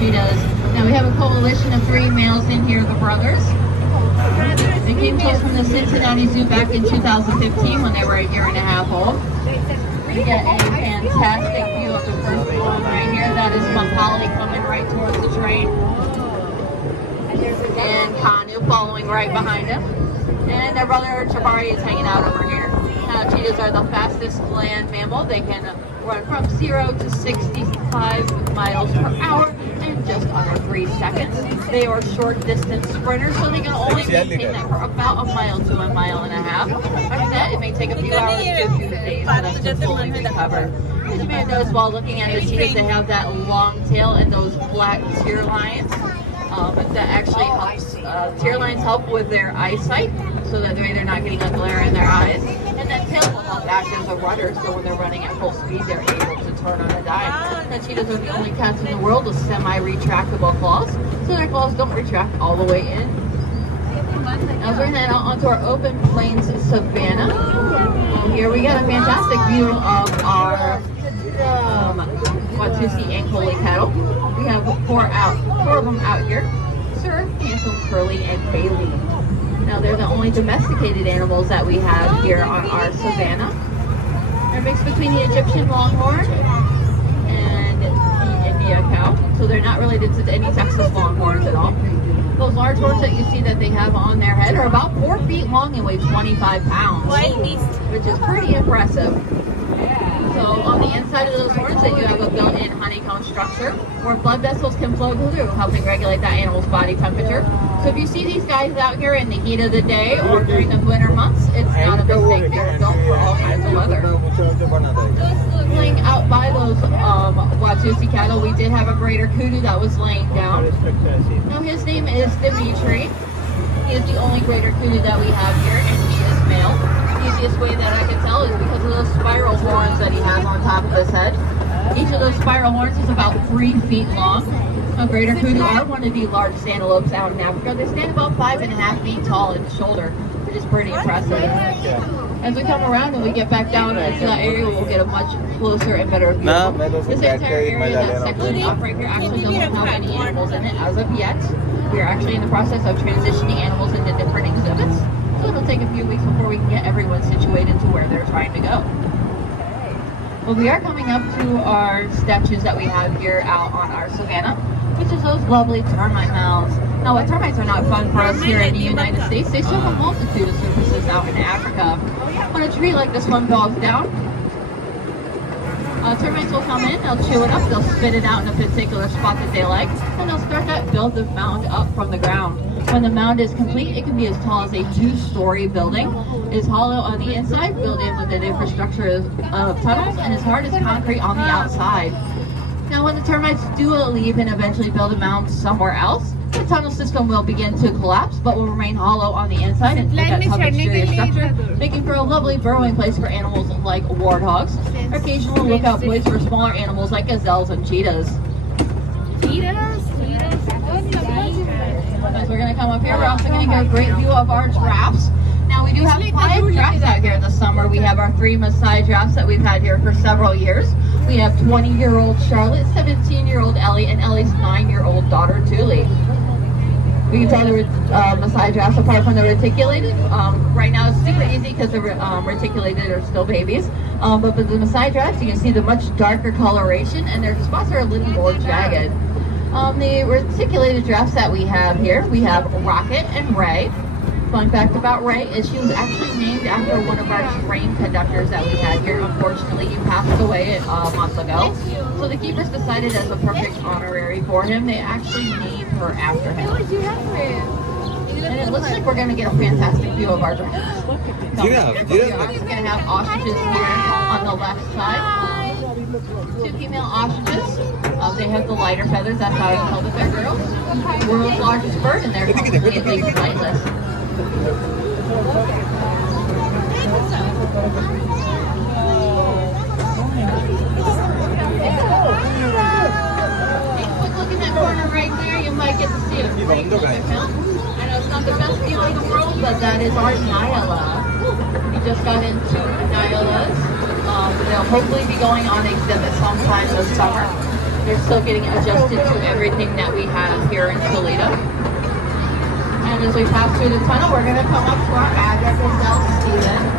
cheetahs. Now we have a coalition of 3 males in here, the brothers. They came to us from the Cincinnati Zoo back in 2015 when they were 1.5 years old. We get a fantastic view of the first one right here. That is Macaulay coming right towards the train. And Kanu following right behind him. And their brother Jabari is hanging out over here. Now, cheetahs are the fastest land mammal. They can run from 0 to 65 miles per hour in just under 3 seconds. They are short distance sprinters, so they can only maintain that for about 1 mile to 1.5 miles. After that, it may take a few hours to a few days for them to fully recover. You may have noticed while looking at the cheetahs, they have that long tail and those black tear lines. That actually helps. Tear lines help with their eyesight, so that way they're not getting a glare in their eyes. And that tail will help act as a rudder, so when they're running at full speed, they're able to turn on a dime. The cheetahs are the only cats in the world with semi-retractable claws, so their claws don't retract all the way in. Now we're heading out onto our open plains savanna. Here we got a fantastic view of our Watusi and Collie cattle. We have 4 of them out here. Sir, Handsome, Curly, and Bailey. Now they're the only domesticated animals that we have here on our savanna. They're mixed between the Egyptian longhorn and the India cow. So they're not related to any Texas longhorns at all. Those large horns that you see that they have on their head are about 4 feet long and weigh 25 pounds, which is pretty impressive. So on the inside of those horns that you have a built-in honeycomb structure where blood vessels can flow through, helping regulate that animal's body temperature. So if you see these guys out here in the heat of the day or during the winter months, it's not a mistake. They're built for all kinds of weather. Laying out by those Watusi cattle, we did have a greater kudu that was laying down. Now his name is Dimitri. He is the only greater kudu that we have here, and he is male. The easiest way that I can tell is because of those spiral horns that he has on top of his head. Each of those spiral horns is about 3 feet long. A greater kudu are one of the largest antelopes out in Africa. They stand about 5.5 feet tall in the shoulder, which is pretty impressive. As we come around and we get back down into that area, we'll get a much closer and better view. This entire area, that section up right here, actually doesn't have any animals in it as of yet. We are actually in the process of transitioning animals into different exhibits. So it'll take a few weeks before we can get everyone situated to where they're trying to go. Well, we are coming up to our statues that we have here out on our savanna, which is those lovely termite mounds. Now, while termites are not fun for us here in the United States, they serve a multitude of purposes out in Africa. When a tree like this one falls down, termites will come in, they'll chew it up, they'll spit it out in a particular spot that they like, and they'll start that build the mound up from the ground. When the mound is complete, it can be as tall as a 2-story building. It is hollow on the inside, built in with an infrastructure of tunnels, and as hard as concrete on the outside. Now, when the termites do leave and eventually build a mound somewhere else, the tunnel system will begin to collapse, but will remain hollow on the inside and with that tough exterior structure, making for a lovely burrowing place for animals like warthogs. Occasional lookout place for smaller animals like gazelles and cheetahs. As we're going to come up here, we're also going to get a great view of our giraffes. Now, we do have 5 giraffes out here this summer. We have our 3 Maasai giraffes that we've had here for several years. We have 20-year-old Charlotte, 17-year-old Ellie, and Ellie's 9-year-old daughter, Julie. We can tell the Maasai giraffes apart from the reticulated. Right now it's super easy because the reticulated are still babies. But with the Maasai giraffes, you can see the much darker coloration and their spots are a little more jagged. The reticulated giraffes that we have here, we have Rocket and Ray. Fun fact about Ray is she was actually named after one of our train conductors that we had here. Unfortunately, he passed away months ago. So the keepers decided as a perfect honorary for him, they actually named her after him. And it looks like we're going to get a fantastic view of our giraffes. We're also going to have ostriches here on the left side. 2 female ostriches. They have the lighter feathers, that's how I can tell that they're girls. World's largest bird, and they're completely flightless. Corner right there, you might get to see a great look at him. I know it's not the best view in the world, but that is our Nyala. We just got into Nyalas. They'll hopefully be going on exhibit sometime this summer. They're still getting adjusted to everything that we have here in Toledo. And as we pass through the tunnel, we're going to come up to our address in South Stephen.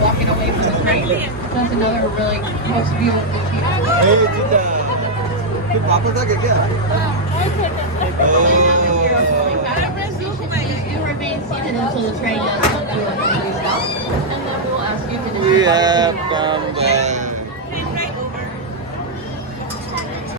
Walking away from the train. That's another really most beautiful view. You remain seated until the train does come to a complete stop, and then we'll ask you to We have come back.